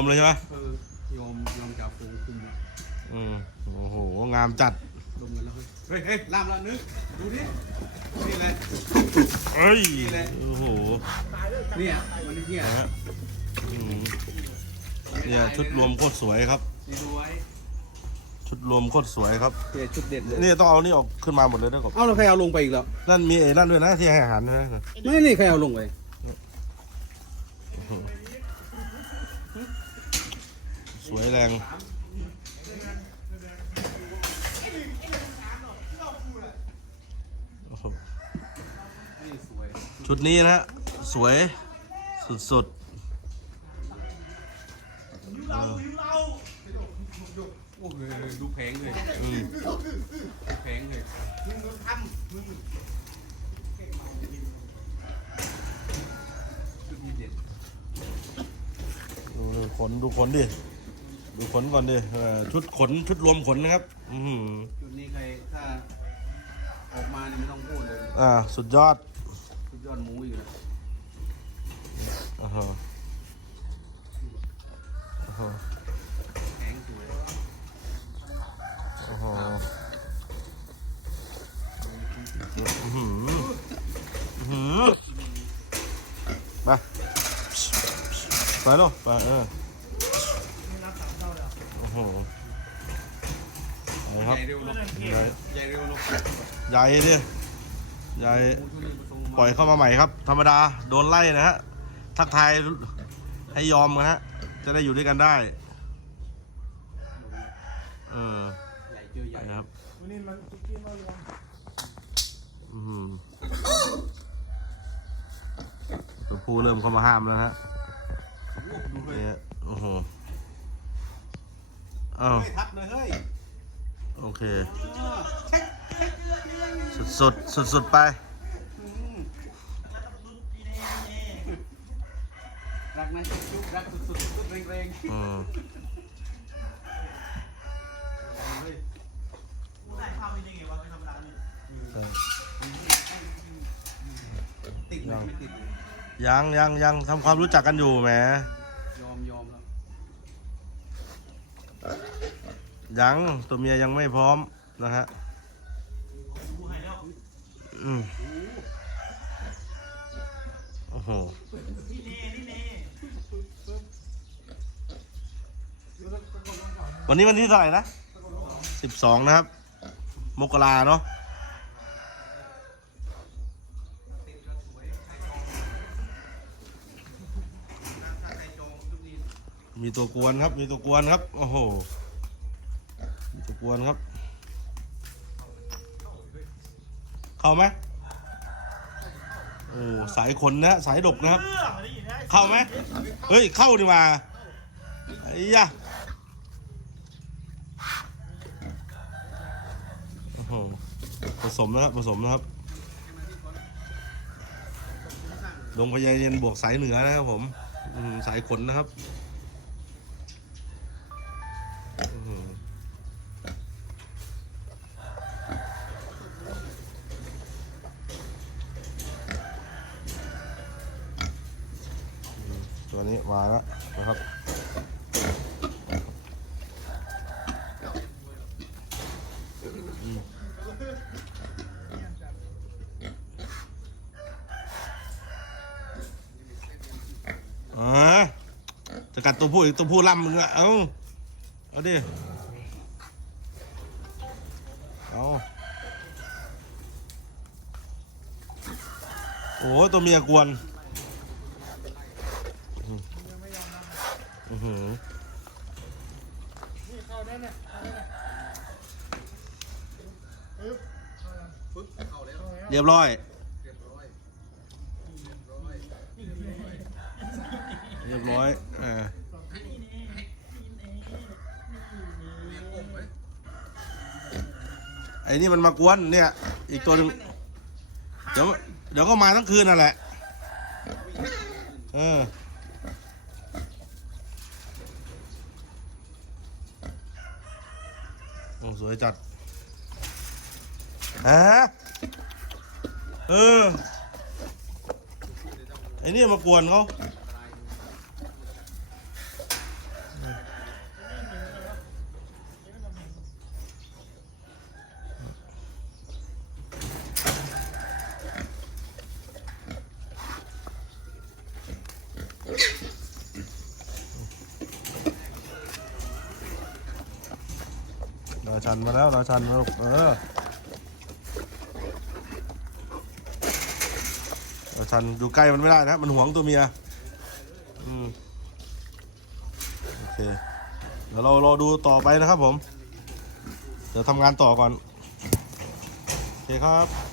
มเลยใช่ไหมเออยอมยอมจับโกงคุมนะอืมโอ้โห งามจัด ดมกันแล้วเฮ้ยเฮ้ยล่ามละนึกดูดินี่เลยเอ้ย นี่แหละ โอ้โหเนี่ยมันเนี่ยนะฮะอืมเนี่ยชุดรวมโคตรสวยครับ นี่ดูไว้ชุดรวมโคตรสวยครับ เนี่ยชุดเด็ดเลยนี่ต้องเอานี่ออกขึ้นมาหมดเลยนะกบเอ้าแล้วใครเอาลงไปอีกแล้วนั่นมีเอนั่นด้วยนะที่ให้อาหารนะไม่นี่ใครเอาลงไป สวยแรงโอ้โหนี่สวยชุดนี้นะฮะสวยสุดๆเออโอ้โหดูแพงเลยอืมแพงเลยชุดนี้เด็ดดูดูขนดูขนดิ ดูขนก่อนดิเออชุดขนชุดรวมขนนะครับ อือหือชุดนี้ใครถ้าออกมานี่ไม่ต้องพูดเลยอ่า สุดยอดชุดยอดหมูอยู่นะอ่าฮะอ่าฮะแพงสวยอ่าฮะอื้อหืออื้อหือไปไปลูกไปเออ โอ้โหเอาครับ ใหญ่เร็วเนาะใหญ่ใหญ่เร็วเนาะใหญ่ดิใหญ่หมูชุดนี้ผสมปล่อยเข้ามาใหม่ครับ ธรรมดาโดนไล่นะฮะ ทักทายให้ยอมนะฮะ จะได้อยู่ด้วยกันได้ เออใหญ่เจอใหญ่นะครับอืมตัวผู้เริ่มเข้ามาห้ามแล้วฮะดูเลยเนี่ยโอ้โห อ้าว เฮ้ยทักเลยเฮ้ยโอเค เออเช็คสุดสุดสุดสุดๆไป อืมรักนะจุ๊บรักสุดๆสุดแรงๆ อืมเฮ้ยใช่ติดไหมไม่ติดยังยังยังทำความรู้จักกันอยู่แหมยอมยอมแล้ว ยังตัวเมียยังไม่พร้อมนะฮะอืมโอ้โหวันนี้วันที่เท่าไหร่นะสิบสองนะครับ มกราเนาะมีตัวกวนครับ มีตัวกวนครับ โอ้โห กวนครับ เข้าไหมโอ้สายขนนะสายดกนะครับ เข้าไหมเฮ้ย เข้าดีมาไอ้ยะโอ้โหผสมนะครับผสมนะครับดงพญาเย็นบวกสายเหนือนะครับผม สายขนนะครับ ตัวนี้มาแล้วนะครับอ่าจะกัดตัวผู้อีกตัวผู้ล่ำมึงอะเอาเอาดิ เอาโอ้ตัวเมียกวน อือหือเรียบร้อยเรียบร้อยอ่าไอ้นี่มันมากวนเนี่ย อีกตัวนึงเดี๋ยวเดี๋ยวก็มาทั้งคืนนั่นแหละ เออ สวยจัดฮะเออไอ้นี่มากวนเขา ราชันมาแล้วราชันมาลูกเออราชันอยู่ใกล้มันไม่ได้นะ มันหวงตัวเมียอืมโอเคเดี๋ยวเรารอดูต่อไปนะครับผม เดี๋ยวทำงานต่อก่อน โอเคครับ